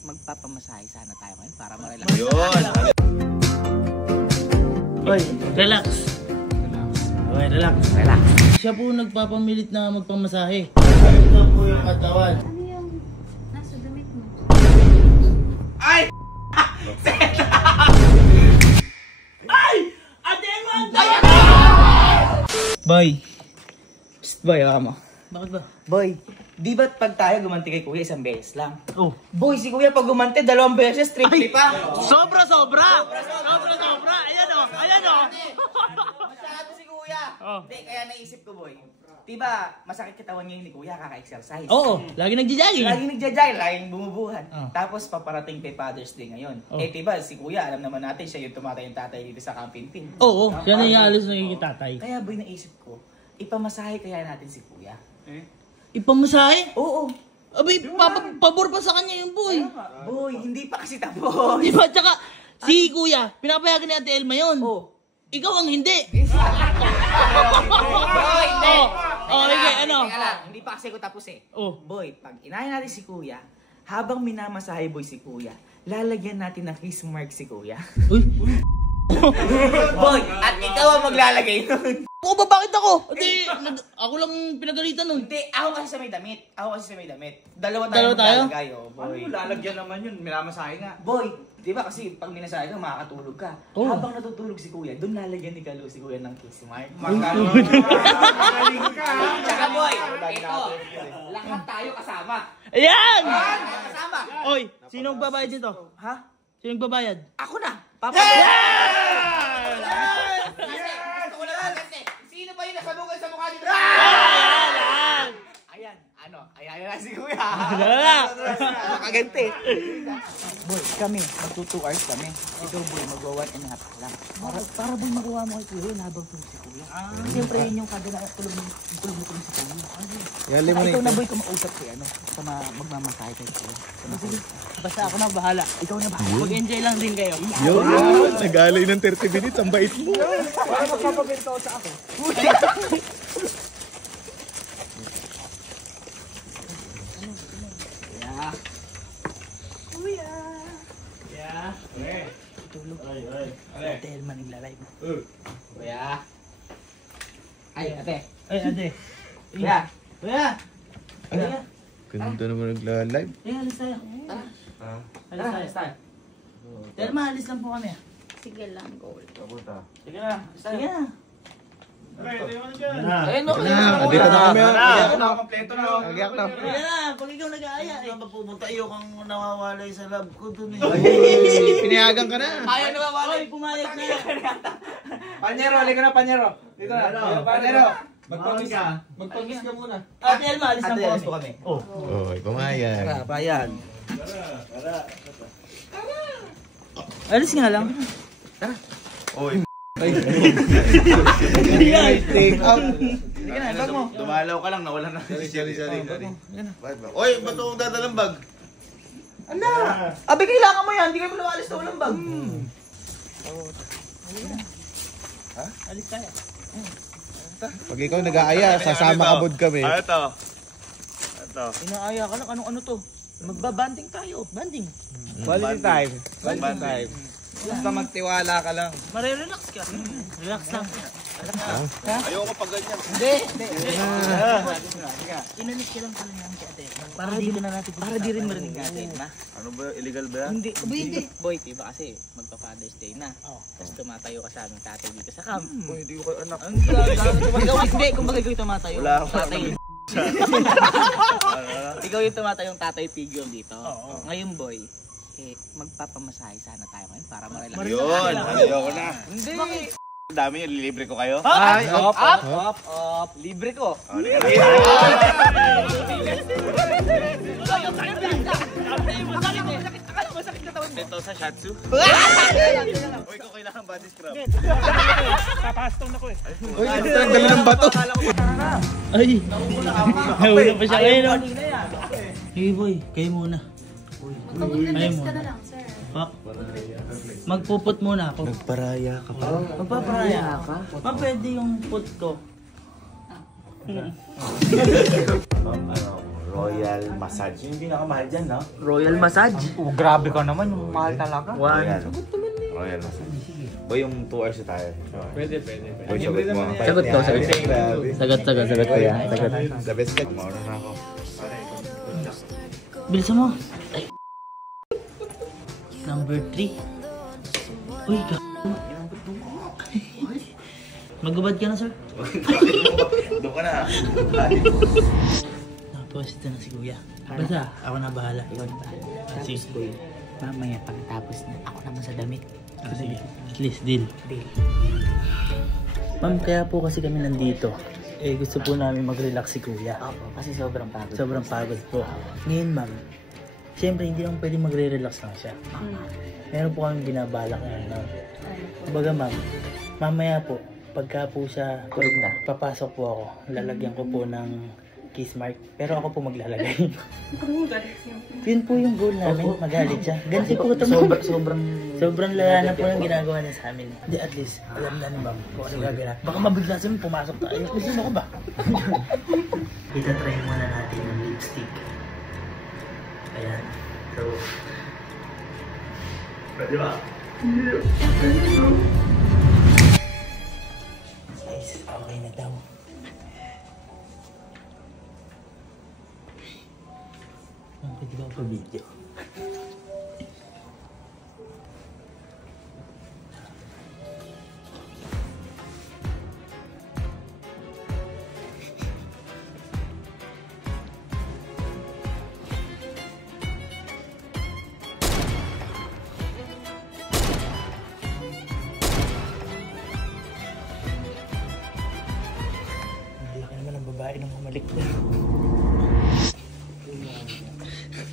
magpapamasahe sana tayo ngayon para ma-relax. Yun! Oy, relax. Okay, relax. Relax. Siya po nagpapamilit na magpamasahe. Ito po yung katawan. Ano yung nasa damit mo? Ay! Ay! Ate Eman! Boy. Psst, boy, baka mo. Bakit ba? Boy, di ba't pag tayo gumanti kay kuya isang beses lang? Oh. Boy, si kuya pag gumanti 2 beses, triple pa. Sobra! Sobra! Ayan o! Masyado si kuya. Oh. Hindi, kaya naisip ko, boy. Diba, masakit katawan ngayon ni kuya, kaka-exercise. Oo, lagi nagja-jogging. Laging nagja-jogging, laging bumubuhat. Oh. Tapos paparating kay Father's Day ngayon. Oh. Eh diba, si kuya, alam naman natin siya yung tumatay yung tatay dito sa Camping Pin. Oo, siya na yung alis nagiging tatay. Kaya boy, naisip ko, ipamasahe kaya natin si kuya. Ipamasahe? Oo. Abay, pabor pa sa kanya yung boy. Boy, hindi pa kasi tapos. Di ba? Tsaka, si kuya, pinapayagan ni Ate Elma yun. Oh. Ikaw ang hindi. Boy, hindi. Okay, ano? Teka lang, hindi pa kasi ko tapos eh. Oh. Boy, pag inahin natin si kuya, habang minamasahe boy si kuya, lalagyan natin ng kiss mark si kuya. Uy, Boy, at ikaw ang maglalagay nun. ako ba? Bakit ako? Hindi, ako lang pinagalitan nun. Hindi, ako kasi sa may damit. Dalawa Dalawa tayo? maglalagay, oh, boy. Ano lalagyan naman yun? Minamasahe nga. Boy, di ba kasi pag minasahe ka, makakatulog ka. Oh. Habang natutulog si kuya, doon lalagyan ni Kalu si kuya ng kiss mark. Magaling ka! Tsaka boy, ito, lahat tayo kasama. Ayan! Kasama. Oy, sino magbabayad dito? Ha? Sino magbabayad? Ako na. Papa. Gusto ko lang kasi. Sino pa yung nasabugay sa mukha dito? Ayan, ano? Ayan na si kuya. Nakaganti. Boy, kami, magto 2 hours kami. Ikaw boy, magwa 1.5 lang. Para boy magawa mo kay kuya yun habang tulog si kuya. Siyempre yun yung kadala tulog mo si kuya. Yali mo na Ikaw ito. na boy, kumausap ko ano, sa magmamasahe kay kuya. Basta ako na bahala. Ikaw na bahala. Mag-enjoy lang din kayo. Yun! Nag-alay ng 30 minutes, ang bait mo. Para magpapagento sa ako. Kuya. Yeah. Tulog. Ate Elma nagla-live. Kuya. Ay, ate. Ay, ate. Kuya. Kuya! Kuya. Ganda naman nagla-live. Eh, alis tayo. Tara, alis tayo. Telma, alis lang po kami. Sige lang, goal. Sige na. Sige na. Ayun, no. Andito na kami. Kompleto na. Nagyak na. Sige na, pag ikaw nag-aaya eh. Pupunta iyo kang nawawalay sa lab ko dun eh. Pinayagan ka na. Ayaw na mawala. Oy, pumayag na. Panyero, halika na, Panyero. Dito na. Panyero. Magpagis ka muna. Ate Elma, alis lang Ate, po alis po kami. kami. Oh. Oy, pumayag. Bayan. Alis nga lang. Oy. Take out. Sige na, bag mo. Dumalaw ka lang, nawala na. Sorry. Oy, ba't ako dadalang bag? Ano? Abi, kailangan mo yan. Hindi kayo lumalis na walang bag. Alis tayo. Pag ikaw nag-aaya, sasama kabod kami. Ano to? Ito. Inaaya ka lang. Ano to? Magbabanding tayo. Banding. Quality time. Quality time. Basta magtiwala ka lang. Mare-relax ka. Relax lang. Ayoko pag ganyan. Hindi. Inalis ka lang pala namin si ate. Para di na natin. Para di rin marinig natin, ha? Ano ba? Illegal ba yan? Hindi. Hindi. Boy, diba kasi magpa-Father's Day na. Tapos tumatayo ka sa aming tatay dito sa camp. Uy, hindi ko kayo anak. Ang gagawin. Hindi, kung bagay ko yung tumatayo. Wala ako Tatay. Ikaw yung tumatayong tatay figure dito. Ngayon, boy, magpapamasahe sana tayo ngayon para ma-relax. Yun! Ayoko na. Hindi. Ang dami yun, lilibre ko kayo. Ay, up. Libre ko. Ito sa Shatsu. Uy, ko kailangan body scrub. Papastong na ko eh. Uy, ang dala ng bato. Ay! Nauna pa siya kayo, no? Hey boy, kayo muna. Mag-relax ka na lang, sir. Pa, magpuput muna ako. Nagparaya ka pa. Magpaparaya ka? Ma, pwede yung put ko. Royal Massage. Yung pinakamahal dyan, no? Royal massage. Oh, grabe ka naman. Yung mahal talaga. Royal. Royal Massage. O yung 2 hours na tayo. Pwede. Boy, sagot mo. Sagot ko. Sagot ko yan. The best ka. Mauna na ako. Bilisan mo. Ay. Number 3. Uy, Magubad ka na, sir? Doon ka na. Tapos ito na si Kuya. Basta, ako na bahala. Ikaw na bahala. Sige. Tapos Kuya, mamaya pagkatapos na ako naman sa damit. Sige. At least, deal. Deal. Ma'am, kaya po kasi kami nandito. Gusto po namin mag-relax si Kuya. Opo, kasi sobrang pagod. Sobrang pagod po. Ngayon, ma'am, siyempre hindi lang pwede magre-relax lang siya. Meron po kami binabalak ngayon, ma'am. Kumbaga, ma'am, mamaya po, pagka po siya papasok po ako, lalagyan ko po ng kiss mark. Pero ako po maglalagay. Yun po yung goal namin, magalit siya. Ganti po ito, ma'am. Sobrang lala na po yung ginagawa niya sa amin. Hindi, at least, alam na ni ma'am kung ano gagawin. Baka mabigla siya pumasok tayo. Gusto mo ko ba? Itatry muna natin yung lipstick. Ayan. So, pwede ba? Guys, okay na daw. Pwede ba pa video? Malaki naman ang babae ng humalik na.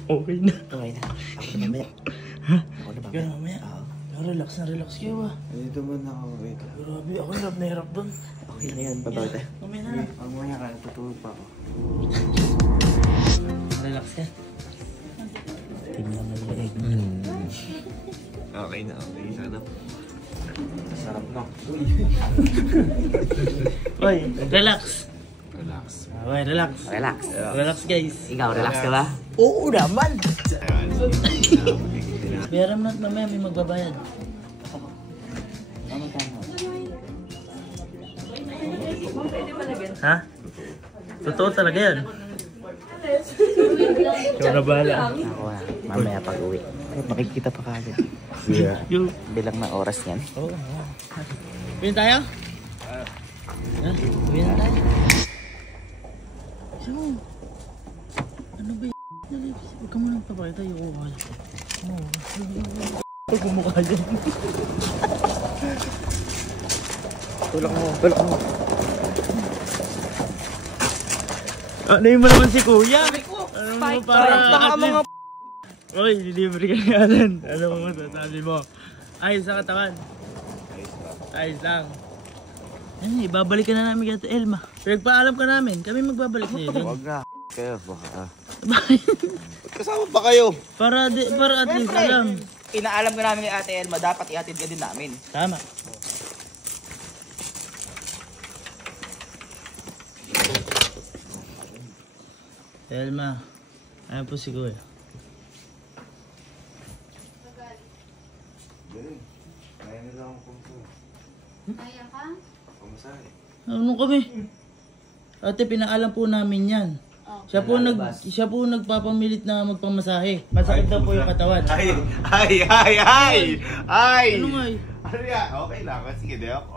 Okay na. Okay na. Ako na mamaya. Ako na Kaya mamaya. mamaya. Relax na relax kayo ba? Dito mo na ako. Wait. Grabe, ako hirap na hirap doon. Okay na yun. Babawit tayo. Mamaya na. Mamaya ka, natutulog pa ako. Relax ka. Tingnan mo yung egg. Okay na, okay. Sana. Sarap na. Oy, relax. Relax. Okay, relax. Relax. Relax guys. Ikaw, relax ka ba? Oo naman. Bayaran mo na mamaya may magbabayad. Ha? Totoo talaga yan. Ikaw na bahala. Ako na. Mamaya pag uwi. Makikita pa kagad. Yeah. Yo. Bilang na oras yan. Oo. Uwi na tayo? Ha? Uwi na tayo? So, ano ba y***? Huwag ka muna papakita yung uwal. Ito kumukha dyan. Tulak mo. Tulak mo. Ano yung mo naman si Kuya? Ano mo para at least... Uy, delivery ka ni Alan. Ano mo masasabi mo? Ayos sa katawan. Ayos lang. Ano, ibabalik ka na namin kay Ate Elma. Pinagpaalam ka namin, kami magbabalik sa iyo. Huwag na. Kayo, baka. Bakit? Kasama pa kayo. para at least alam. Inaalam ka namin kay Ate Elma, dapat ihatid ka din namin. Tama. Elma, ayan po si Kuya. Kaya nila akong kumpo. Kaya ka? Pamasahe. Ano kami? Ate, pinaalam po namin yan. Siya po nagpapamilit na magpamasahe. Masakit daw po yung katawan. Ay! Ano nga eh? Ano yan? Okay lang. Sige, di ako.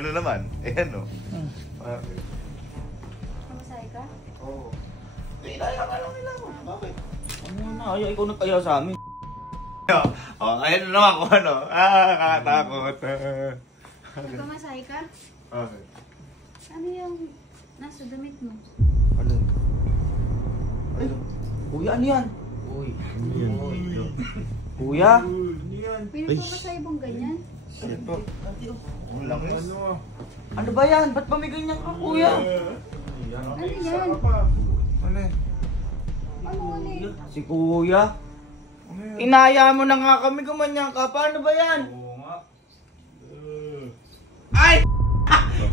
Ano naman? Ayan o. Okay. Kamasay ka? Oo. Kaya ka lang nila ako. Bakit? Ano na? Ayaw, ikaw nagkaya sa amin. Ayun naman ako ano. Kakatakot. Nagkamasay ka? Okay. Ano yung nasa damit mo? Ano? Ano? Kuya, ano yan? Kuya? Pinupo ka sa ibong ganyan? Shit po. Ang langis. Ano ba yan? Ba't ba may ganyan ka, kuya? Ano yan? Ano eh? Ano ulit? Si kuya? Inaya mo na nga kami, gumanyan ka. Paano ba yan? Ay!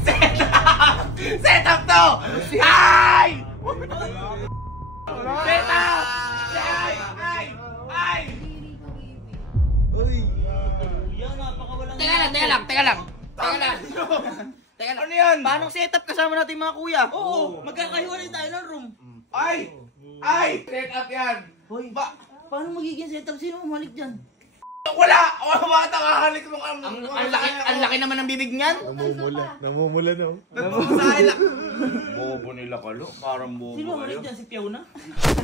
Set up! Set up to! Ay! Teka lang. Ano yan? Paano setup kasama natin mga kuya? Oo, magkakahiwalay tayo ng room. Ay! Set up yan! Hoy, paano magiging setup? Sino umalik dyan? Wala bata kahalik mo ang Ang laki naman ng bibig niyan. Namumula na. Bobo nila kalo. Parang bobo Sino kayo. umalik dyan? Si Piao na?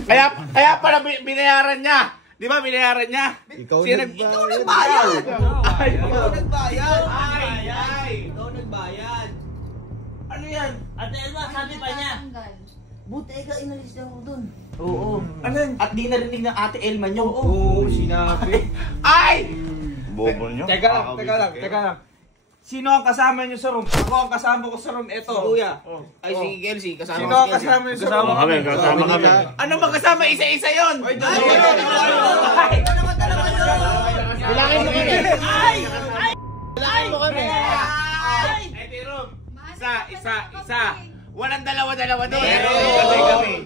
Kaya pala binayaran niya. Di ba binayaran niya? Ikaw Ikaw nagbayad! Ikaw nagbayad! Ikaw nagbayad! Ano yan? Ate Elma, sabi pa niya. Tanggal. Buti ka, inalis na ako dun. Oo. Ano yan? At di narinig ng ate Elma nyo. Oo, sinabi. Ay! Bobo nyo? Teka lang. Sino ang kasama niyo sa room? Ako ang kasama ko sa room, eto. Kuya. Ay, si Kelsey. Kasama Sino ko ang si Kelsey. kasama niyo sa room? Kasama kami. Ano ba kasama? Isa-isa yun! Bilangin mo kami. Bilangin mo kami! Ito yung room. Isa. Walang dalawa-dalawa doon. Kami.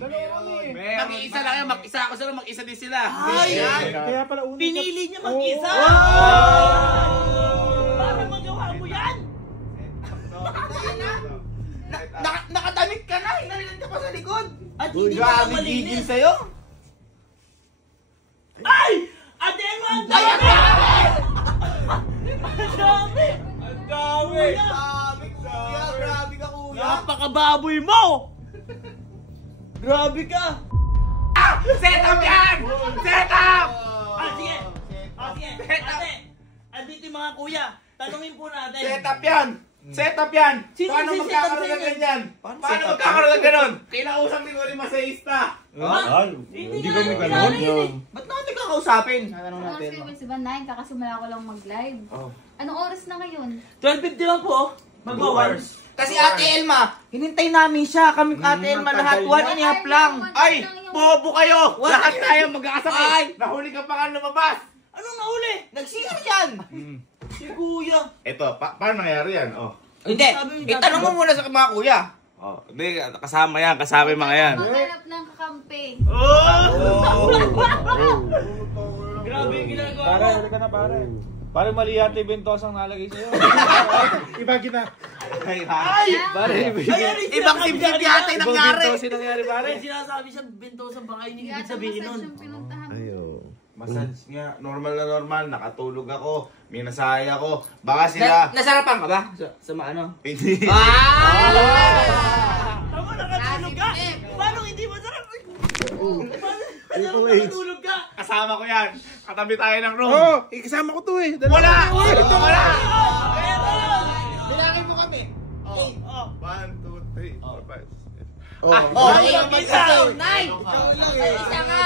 Mag-iisa lang yun. Mag-isa ako sa room. Mag-isa din sila. Kaya pala pinili niya mag-isa. Paano magawa mo yan? Nakadamit ka na. Hinalilan ka pa sa likod. At hindi ka malinis. sa'yo. Ay! Ate Elma, ang dami! Ang dami! Ang dami. Kuya. Grabe ka, kuya. Napakababoy mo! Grabe ka! Set up yan! Set up! Sige! Ate! Andito yung mga kuya. Tanungin po natin. Set up yan! Set up yan! Sino Paano si-set up magkakaroon sa'yo? ng ganyan? Paano magkakaroon ng ganon? Kinausap ni Gori Masayista. Hindi kami ganun. Ba't natin kakausapin? Tatanong Oras natin. kayo ba si Van 9? Kakasimula ko lang mag-live. Anong oras na ngayon? 12:50 lang po. Magwa-1. Kasi ate Elma, hinintay namin siya. Kami ate Elma lahat. 1.5 lang. Ay! Bobo kayo! Lahat tayo magkakasakit! Nahuli ka pa nga lumabas! Anong nahuli? Nagsira yan. Si kuya. Ito, paano nangyari yan? Oh. Hindi. Itanong mo muna sa mga kuya. Oh, hindi, kasama yan, kasama yung mga yan. Maghanap ng kakampi. Grabe yung ginagawa mo. Ka na pare. Pare mali yata yung bentosang nalagay sa'yo. Ay! Ibang tip-tip yata yung nangyari. Bentosang nangyari pare. May sinasabi siyang bintosang baka yun yung ibig Yata sabihin nun. massage yung pinuntahan. Massage nga, normal na normal, nakatulog ako, minasaya ako, baka sila... Nasarapan ka ba? Sa ano? Hindi. Tama, nakatulog ka! Paano hindi masarap? Paano nakatulog ka? Kasama ko yan, katabi tayo ng room. Kasama ko to eh. Wala! Wala! Bilangin mo kami. 1, 2, 3, 4, 5, 6. Isa! Nine! Isa nga!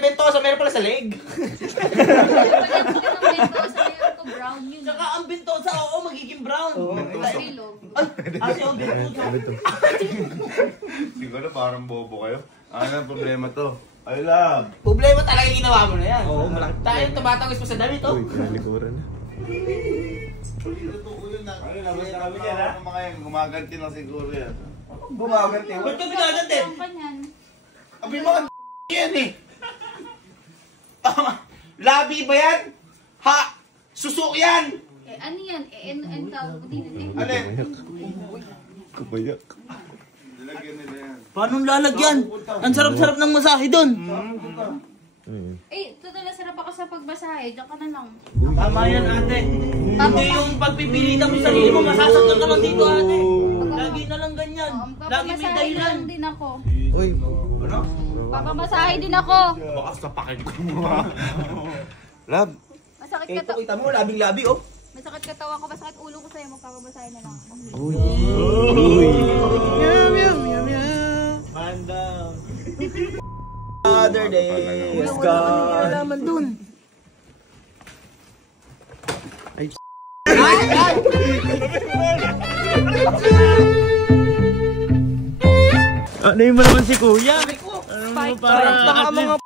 Bentosa, meron pala sa leg. Brown yun. Tsaka ang bintosa, oo, magiging brown. Bilog. Ate, ang bintosa. Siguro parang bobo kayo. Ano ang problema to? I love. Problema talaga yung ginawa mo na yan. Oo, malaki. Tayo tumatagos pa sa damit, oh. Nalikuran na. Ano, labas na kami dyan, ha? Mga yan, gumaganti lang siguro yan. Gumaganti. Ba't ka binaganti? Ang kanyan. Abi mga yan eh. Labi ba yan? Ha? Susok yan! Ano yan? Ano tawag ko din? Ano yan? Kubayak. Nilagyan nila yan. Paano lalagyan? Ang sarap-sarap ng masahe doon. Totoo na sarap ako sa pagbasahe. Diyan ka na lang. Tama yan, ate. Hindi yung pagpipilitan mo yung sarili mo, masasaktan ka lang dito, ate. Lagi na lang ganyan. Lagi may Papamasahe dahilan. lang din ako. Uy. Ano? Papamasahe din ako. Baka sa pakin ko mo. Lab. Masakit Ito, katawan. kita mo, labing-labi, oh. Masakit katawan ko. Masakit ulo ko sa'yo. Magpapabasahe na lang ako. Bandang. Other days gone. Alaman dun. Ano yung mo naman si kuya? Ano mo parang Baka mga